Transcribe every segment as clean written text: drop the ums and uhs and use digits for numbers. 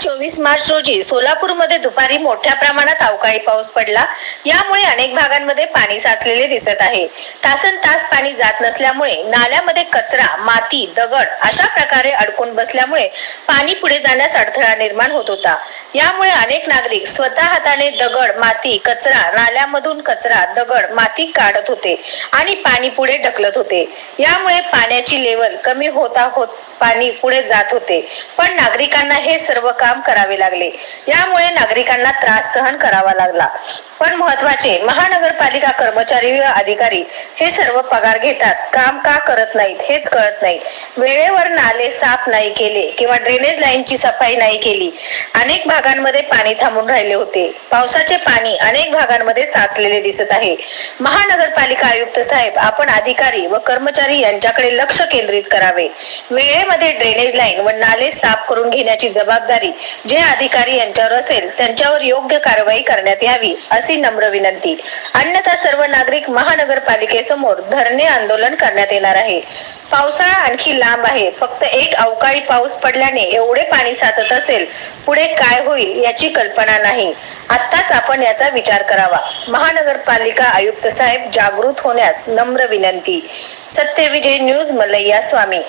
24 मार्च रोजी सोलापूरमध्ये दुपारी मोठ्या प्रमाणात अवकाळी पाऊस पडला। यामुळे अनेक भागांमध्ये पाणी साचलेले दिसत आहे। तासनतास पाणी जात नसल्यामुळे नाल्यामध्ये कचरा, माती, दगड अशा प्रकारे अडकून बसल्यामुळे पाणी पुढे जाण्यास अडथळा निर्माण होत होता। यामुळे अनेक नागरिक स्वतः हाताने दगड, माती, कचरा, नाल्यामधून कचरा, दगड, माती काढत होते आणि पाणी पुढे ढकलत होते। यामुळे पाण्याची लेवल कमी होता होत पाणी पुढे जात होते, पण नागरिकांना हे सर्व काम करावे लागले। यामुळे नागरिकांना त्रास सहन करावा लागला। पण महत्त्वाचे, महानगरपालिका कर्मचारी व अधिकारी हे सर्व पगार घेतात, काम का करत नाहीत हेच कळत नाही। वेळेवर नाले साफ नाही केले किंवा ड्रेनेज लाईनची सफाई नाही केली। अनेक भागांमध्ये पाणी थांबून राहिले होते। पावसाचे पाणी अनेक भागांमध्ये साचलेले दिसत आहे। महानगरपालिका आयुक्त साहेब, आपण अधिकारी व कर्मचारी यांच्याकडे लक्ष केंद्रित करावे। वेळेमध्ये ड्रेनेज लाईन व नाले साफ करून घेण्याची जबाबदारी जे अधिकारी यांच्यावर असेल त्यांच्यावर योग्य कारवाई करण्यात यावी अशी नम्र विनंती। अन्यथा सर्व नागरिक महानगरपालिकेसमोर धरणे आंदोलन करण्यात येणार आहे। पावसाळा आणखी लांब आहे। फक्त एक अवकाळी पाऊस पडल्याने एवढे पाणी साचत असेल, पुढे काय होईल याची कल्पना नाही। आत्ताच आपण याचा विचार करावा। महानगरपालिका आयुक्त साहेब, जागृत होण्यास नम्र विनंती। सत्यविजय न्यूज, मलैया स्वामी।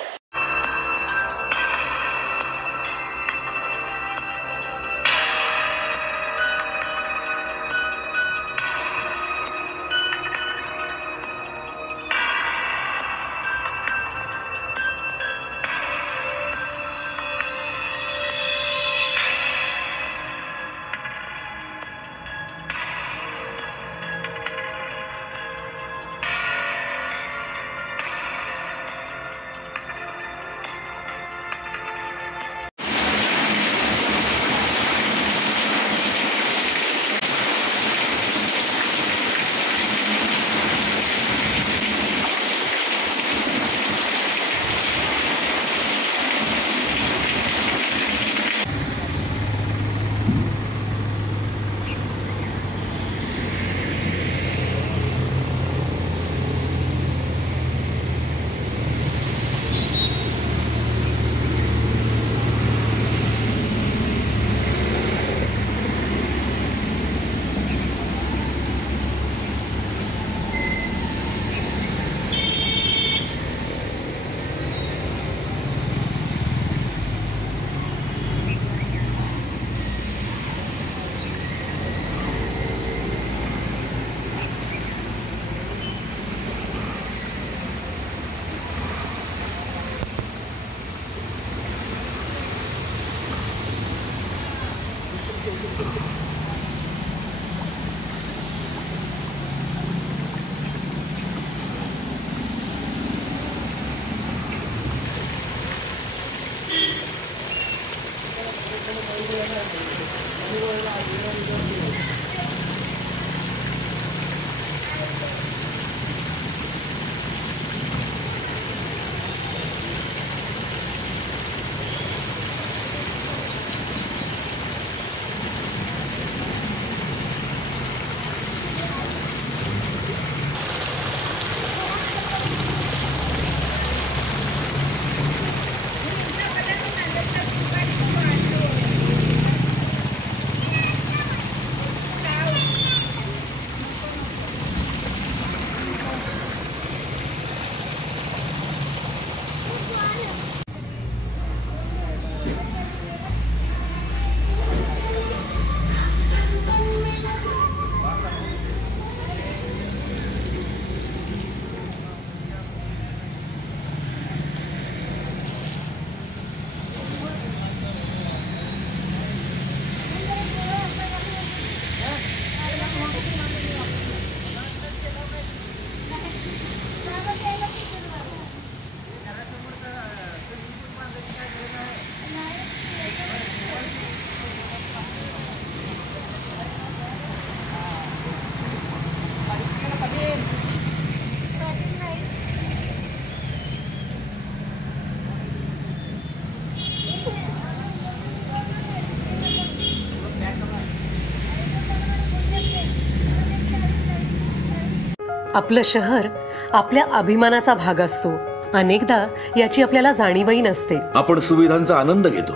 आपलं शहर आपल्या अभिमानाचा भाग असतो। अनेकदा याची आपल्याला जाणीवही नसते। आपण सुविधांचा आनंद घेतो,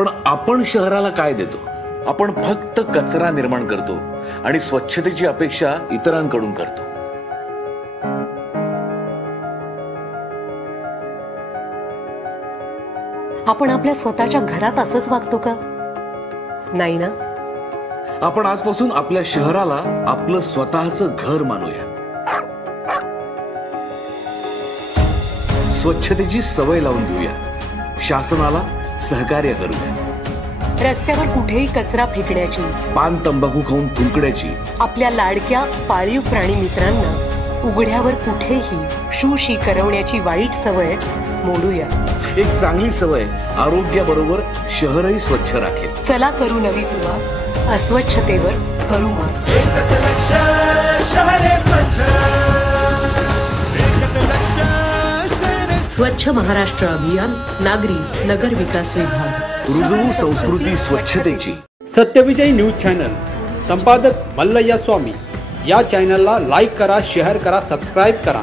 पण आपण शहराला काय देतो? आपण फक्त कचरा निर्माण करतो आणि स्वच्छतेची अपेक्षा इतरांकडून करतो. आपण आपल्या स्वतःच्या घरात असंच वागतो का? नाही ना. आपण आजपासून आपल्या शहराला आपलं स्वतःचं घर मानूया. स्वच्छतेची सवय लावून घेऊया. शासनाला सहकार्य करूया. रस्त्यावर कुठेही कचरा फेकण्याची, पान तंबाखू खाऊन थुंकण्याची, आपल्या लाडक्या पाळीव प्राणी मित्रांना उघड्यावर कुठेही शूशी करवण्याची वाईट सवय मोडूया. एक चांगली सवय आरोग्याबरोबर शहरही स्वच्छ राखेल. चला करू नवी सुरुवात. अस्वच्छतेवर करू मात. स्वच्छ महाराष्ट्र अभियान, नागरी नगर विकास विभाग. रुजवू संस्कृती स्वच्छतेची. सत्यविजय न्यूज चॅनल, संपादक मल्लय्या स्वामी. या चॅनलला लाईक करा, शेअर करा, सबस्क्राईब करा.